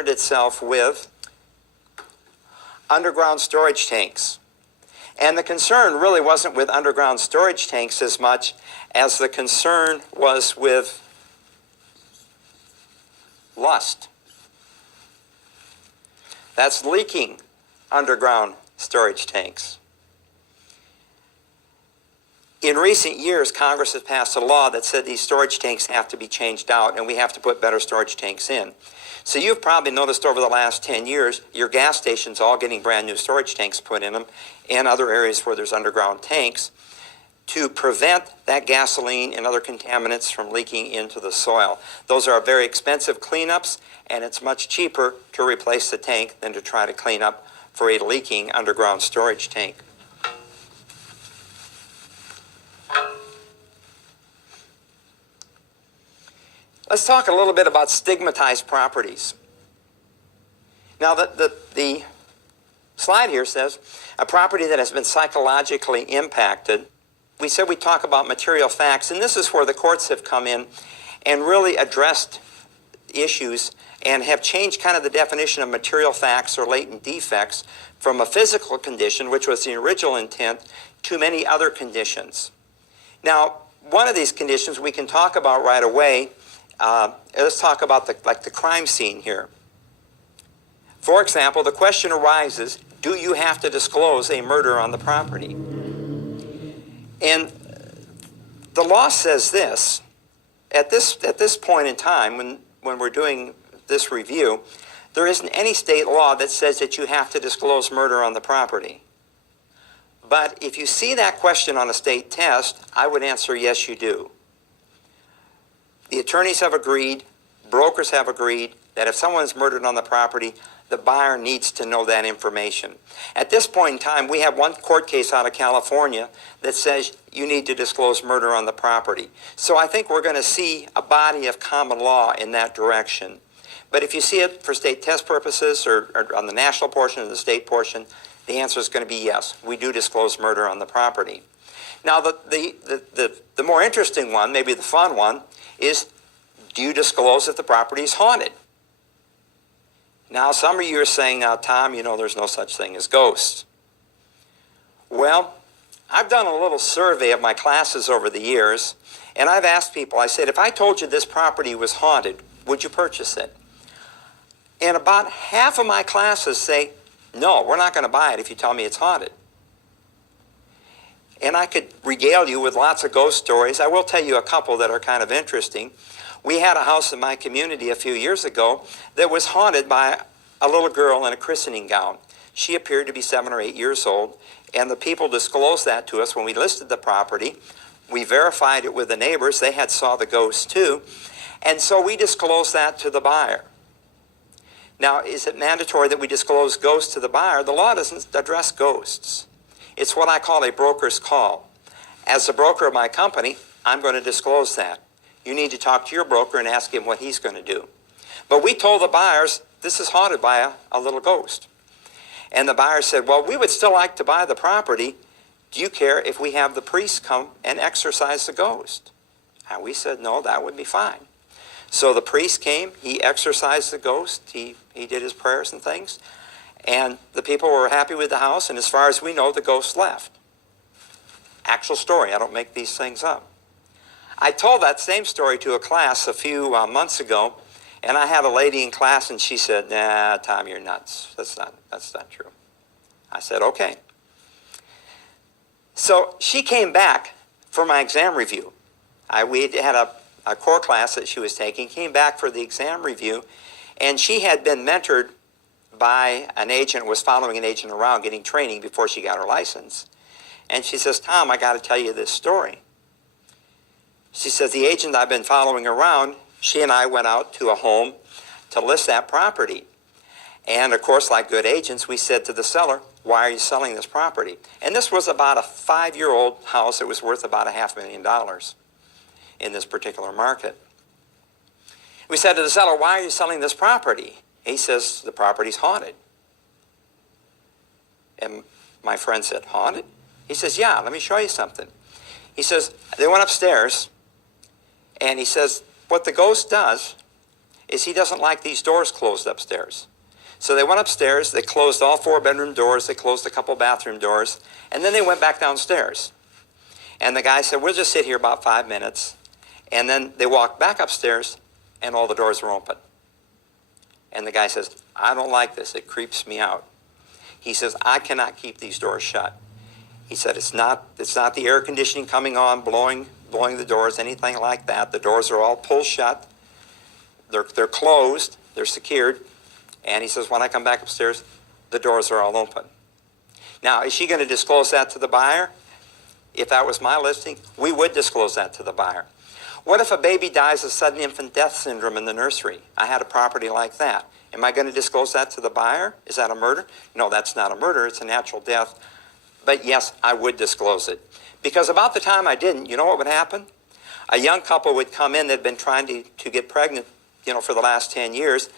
itself with underground storage tanks. And the concern really wasn't with underground storage tanks as much as the concern was with lust. That's leaking underground storage tanks. In recent years, Congress has passed a law that said these storage tanks have to be changed out and we have to put better storage tanks in. So you've probably noticed over the last 10 years, your gas stations all getting brand new storage tanks put in them and other areas where there's underground tanks to prevent that gasoline and other contaminants from leaking into the soil. Those are very expensive cleanups, and it's much cheaper to replace the tank than to try to clean up for a leaking underground storage tank. Let's talk a little bit about stigmatized properties. Now, the slide here says a property that has been psychologically impacted. We said we'd talk about material facts, and this is where the courts have come in and really addressed issues and have changed kind of the definition of material facts or latent defects from a physical condition, which was the original intent, to many other conditions. Now, one of these conditions we can talk about right away. Let's talk about the crime scene here. For example, the question arises, do you have to disclose a murder on the property? And the law says this, at this point in time, when we're doing this review, there isn't any state law that says that you have to disclose murder on the property. But if you see that question on a state test, I would answer yes, you do. The attorneys have agreed, brokers have agreed, that if someone is murdered on the property, the buyer needs to know that information. At this point in time, we have one court case out of California that says you need to disclose murder on the property. So I think we're going to see a body of common law in that direction. But if you see it for state test purposes or on the national portion or the state portion, the answer is going to be yes. We do disclose murder on the property. Now, the more interesting one, maybe the fun one, is do you disclose if the property is haunted? Now, some of you are saying, now, Tom, you know there's no such thing as ghosts. Well, I've done a little survey of my classes over the years, and I've asked people, I said, if I told you this property was haunted, would you purchase it? And about half of my classes say, no, we're not going to buy it if you tell me it's haunted. And I could regale you with lots of ghost stories. I will tell you a couple that are kind of interesting. We had a house in my community a few years ago that was haunted by a little girl in a christening gown. She appeared to be 7 or 8 years old, and the people disclosed that to us when we listed the property. We verified it with the neighbors. They had saw the ghost too. And so we disclosed that to the buyer. Now, is it mandatory that we disclose ghosts to the buyer? The law doesn't address ghosts. It's what I call a broker's call. As the broker of my company, I'm going to disclose that. You need to talk to your broker and ask him what he's going to do. But we told the buyers, this is haunted by a little ghost. And the buyer said, well, we would still like to buy the property. Do you care if we have the priest come and exorcise the ghost? And we said, no, that would be fine. So the priest came, he exorcised the ghost, he did his prayers and things, and the people were happy with the house, and as far as we know, the ghost left. Actual story, I don't make these things up. I told that same story to a class a few months ago, and I had a lady in class, and she said, nah, Tom, you're nuts. That's not true. I said, okay. So she came back for my exam review. We had a core class that she was taking, came back for the exam review, and she had been mentored by an agent, was following an agent around getting training before she got her license. And she says, Tom, I got to tell you this story. She says, the agent I've been following around, she and I went out to a home to list that property. And of course, like good agents, we said to the seller, why are you selling this property? And this was about a 5-year-old house. It was worth about $500,000 in this particular market. We said to the seller, why are you selling this property? He says, the property's haunted. And my friend said, haunted? He says, yeah, let me show you something. He says, they went upstairs, and he says, what the ghost does is he doesn't like these doors closed upstairs. So they went upstairs, they closed all 4 bedroom doors, they closed a couple bathroom doors, and then they went back downstairs. And the guy said, we'll just sit here about 5 minutes. And then they walked back upstairs, and all the doors were open. And the guy says, I don't like this. It creeps me out. He says, I cannot keep these doors shut. He said, it's not the air conditioning coming on, blowing the doors, anything like that. The doors are all pulled shut. They're closed. They're secured. And he says, when I come back upstairs, the doors are all open. Now, is she going to disclose that to the buyer? If that was my listing, we would disclose that to the buyer. What if a baby dies of sudden infant death syndrome in the nursery? I had a property like that. Am I going to disclose that to the buyer? Is that a murder? No, that's not a murder. It's a natural death. But yes, I would disclose it. Because about the time I didn't, you know what would happen? A young couple would come in that had been trying to get pregnant, for the last 10 years.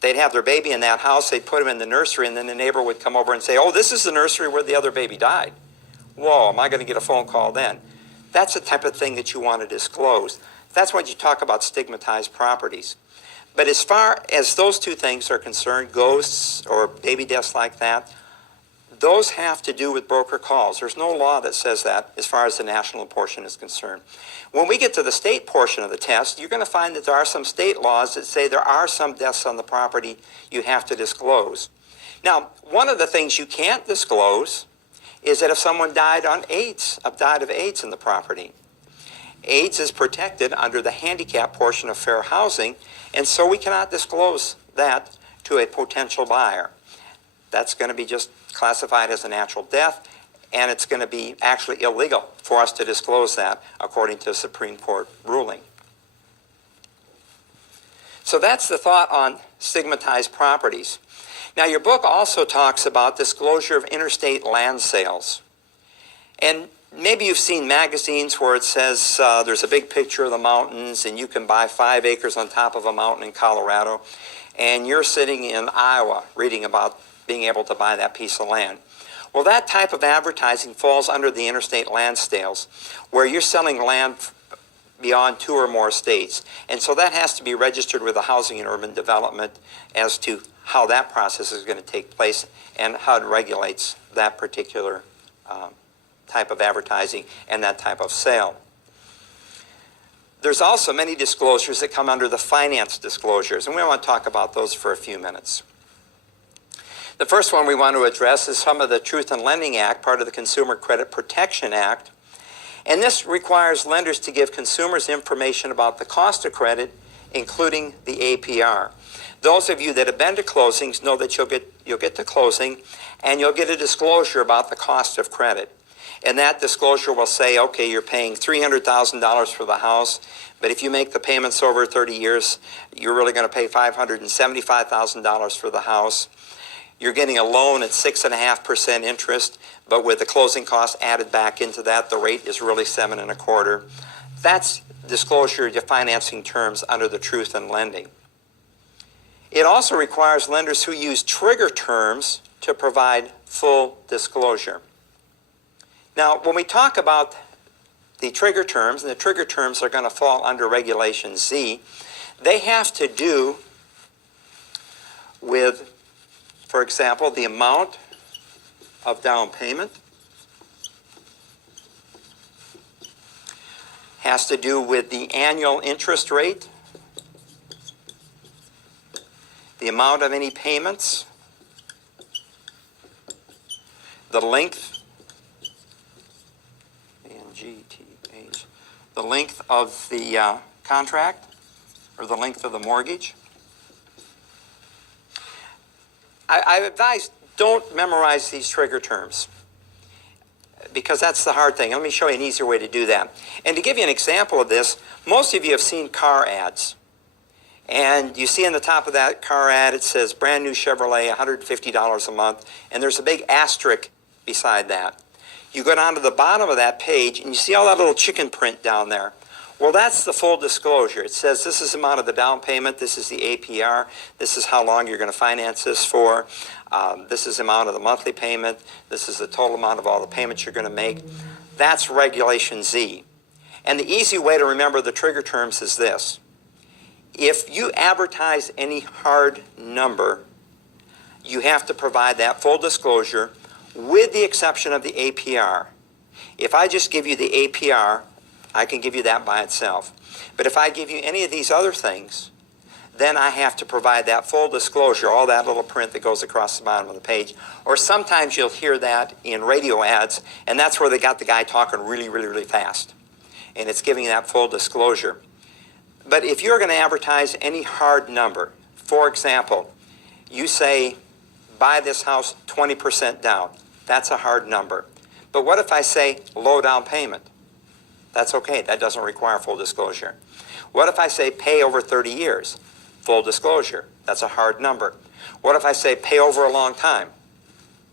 They'd have their baby in that house. They'd put him in the nursery, and then the neighbor would come over and say, oh, this is the nursery where the other baby died. Whoa, am I going to get a phone call then? That's the type of thing that you want to disclose. That's when you talk about stigmatized properties. But as far as those two things are concerned, ghosts or baby deaths like that, those have to do with broker calls. There's no law that says that as far as the national portion is concerned. When we get to the state portion of the test, you're going to find that there are some state laws that say there are some deaths on the property you have to disclose. Now, one of the things you can't disclose is that if someone died of AIDS in the property. AIDS is protected under the handicap portion of fair housing, and so we cannot disclose that to a potential buyer. That's going to be just classified as a natural death, and it's going to be actually illegal for us to disclose that according to a Supreme Court ruling. So that's the thought on stigmatized properties. Now, your book also talks about disclosure of interstate land sales. And maybe you've seen magazines where it says there's a big picture of the mountains and you can buy 5 acres on top of a mountain in Colorado, and you're sitting in Iowa reading about being able to buy that piece of land. Well, that type of advertising falls under the interstate land sales, where you're selling land beyond 2 or more states. And so that has to be registered with the Housing and Urban Development as to how that process is going to take place and how it regulates that particular type of advertising and that type of sale. There's also many disclosures that come under the finance disclosures, and we want to talk about those for a few minutes. The first one we want to address is some of the Truth in Lending Act, part of the Consumer Credit Protection Act. And this requires lenders to give consumers information about the cost of credit, including the APR. Those of you that have been to closings know that you'll get to closing and you'll get a disclosure about the cost of credit. And that disclosure will say, okay, you're paying $300,000 for the house, but if you make the payments over 30 years, you're really going to pay $575,000 for the house. You're getting a loan at 6.5% interest, but with the closing costs added back into that, the rate is really 7.25%. That's disclosure to financing terms under the Truth in Lending. It also requires lenders who use trigger terms to provide full disclosure. Now, when we talk about the trigger terms, and the trigger terms are going to fall under Regulation Z, they have to do with, for example, the amount of down payment, has to do with the annual interest rate, the amount of any payments, the length, the length of the contract, or the length of the mortgage. I advise don't memorize these trigger terms, because that's the hard thing. Let me show you an easier way to do that. And to give you an example of this, most of you have seen car ads. And you see on the top of that car ad, it says brand new Chevrolet, $150 a month, and there's a big asterisk beside that. You go down to the bottom of that page, and you see all that little chicken print down there. Well, that's the full disclosure. It says this is the amount of the down payment, this is the APR, this is how long you're going to finance this for, this is the amount of the monthly payment, this is the total amount of all the payments you're going to make. That's Regulation Z. And the easy way to remember the trigger terms is this. If you advertise any hard number, you have to provide that full disclosure with the exception of the APR. If I just give you the APR, I can give you that by itself. But if I give you any of these other things, then I have to provide that full disclosure, all that little print that goes across the bottom of the page. Or sometimes you'll hear that in radio ads, and that's where they got the guy talking really, really, really fast. And it's giving that full disclosure. But if you're going to advertise any hard number, for example, you say, buy this house 20% down. That's a hard number. But what if I say low down payment? That's okay. That doesn't require full disclosure. What if I say pay over 30 years? Full disclosure. That's a hard number. What if I say pay over a long time?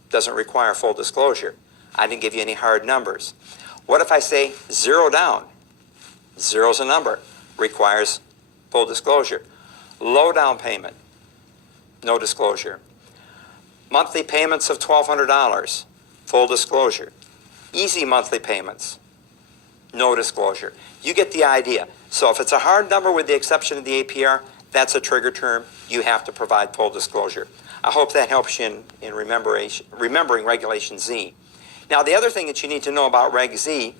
Doesn't require full disclosure. I didn't give you any hard numbers. What if I say zero down? Zero's a number. Requires full disclosure. Low down payment. No disclosure. Monthly payments of $1,200. Full disclosure. Easy monthly payments. No disclosure. You get the idea. So if it's a hard number with the exception of the APR, that's a trigger term. You have to provide full disclosure. I hope that helps you in remembering Regulation Z. Now, the other thing that you need to know about Reg Z